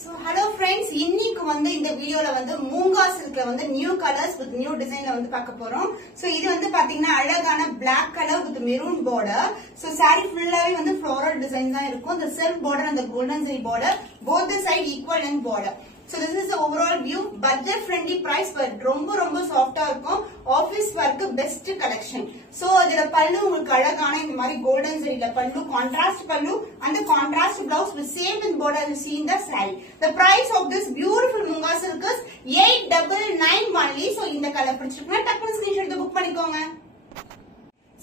So hello friends, இன்னைக்கு வந்து இந்த வீடியோல வந்து மூங்கா சில்க்ல வந்து நியூ கலர்ஸ் வித் நியூ டிசைன்ல வந்து பார்க்க போறோம். சோ இது வந்து பாத்தீங்கன்னா அழகான Black colour with maroon border. So saree ஃபுல்லாவே வந்து floral டிசைன் தான் இருக்கும். The self border and the golden zari border, both the side equal length border. So this is the overall view. Budget friendly price but ரொம்ப சாஃப்ட்டா இருக்கும். Office work best collection. So இதோட பல்லு உங்களுக்கு அழகான இந்த மாதிரி கோல்டன் ஜரில பல்லு, கான்ட்ராஸ்ட் பல்லு and the contrast blouse with same in border you see in the saree. The price of this beautiful Munga silk is 899 only. So இந்த கலர் பிடிச்சிருக்குன்னா டக்குனு ஸ்கிரீன்ஷாட் எடுத்து புக் பண்ணிக்கோங்க.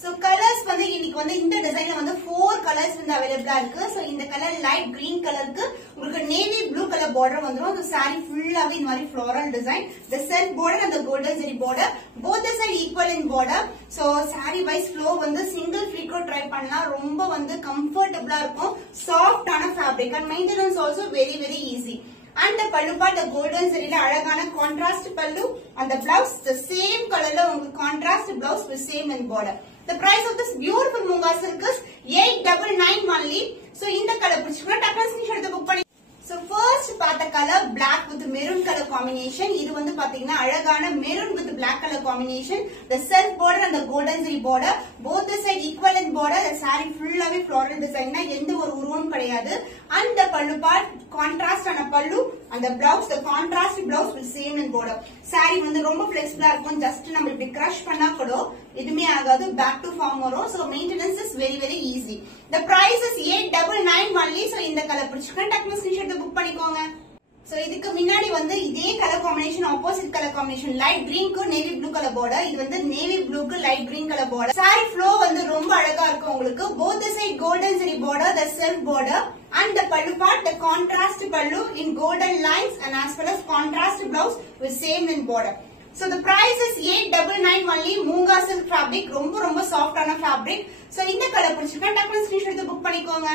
So colors வந்து இன்னைக்கு வந்து இந்த டிசைன்ல வந்து 4 கலர்ஸ் வந்து அவைலபிளா இருக்கு. சோ இந்த கலர் லைட் கிரீன் கலருக்கு உங்களுக்கு நேவி ப்ளூ கலர் border வந்துரும். அந்த saree ஃபுல்லாவே இந்த மாதிரி floral design, the self border and the golden zari border, both the side equal in border. So saree wise flow வந்து single fleet ட்ரை பண்ணலாம். ரொம்ப வந்து கம்ஃபர்ட்டபிளா இருக்கும். சாஃப்ட் ஆன fabric and maintenance also very easy. And the pallu part, the golden zari la alagana contrast pallu and the blouse the same color la unga contrast blouse with same in border. The price of this beautiful Munga silk is 899 only. So in the color pichukna takka screenshot eduthu book panni. So first paatha color black with maroon color combination. Idu vandu pathina alagana maroon with black color combination. The self border and the golden zari border, both the side equal in border. The saree full ave floral design na endha oru uruvum kedaiyadu. And the pallu part contrast ana pallu and the blouse the contrast blouse will same in border. Saree vandu romba flexible ah irukum. Just நம்ம இப்படி crush பண்ணா கூட எதுமே ஆகாது, back to form வரும். So maintenance is very easy. The price is 899 only. So இந்த colour பிடிச்சிருக்கேன் டக்குனு ஸ்கிரீன்ஷாட் புக் பண்ணிக்கோங்க. So இதுக்கு முன்னாடி வந்து இதே colour combination opposite colour combination light கிரீன்க்கு நேவி ப்ளூ கலர் border, இது வந்து நேவி ப்ளூக்கு light green colour border. saree flow வந்து ரொம்ப அழகா இருக்கும் உங்களுக்கு. both the side golden zari border, the self border and the pallu part the contrast pallu in golden lines and as well as contrast blouse with same in border. So the price is 899 only. Munga silk fabric ரொம்ப soft ஆன fabric. So இந்த colour பிடிச்சிருக்கா டக்குனு screenshot எடுத்து book பண்ணிக்கோங்க.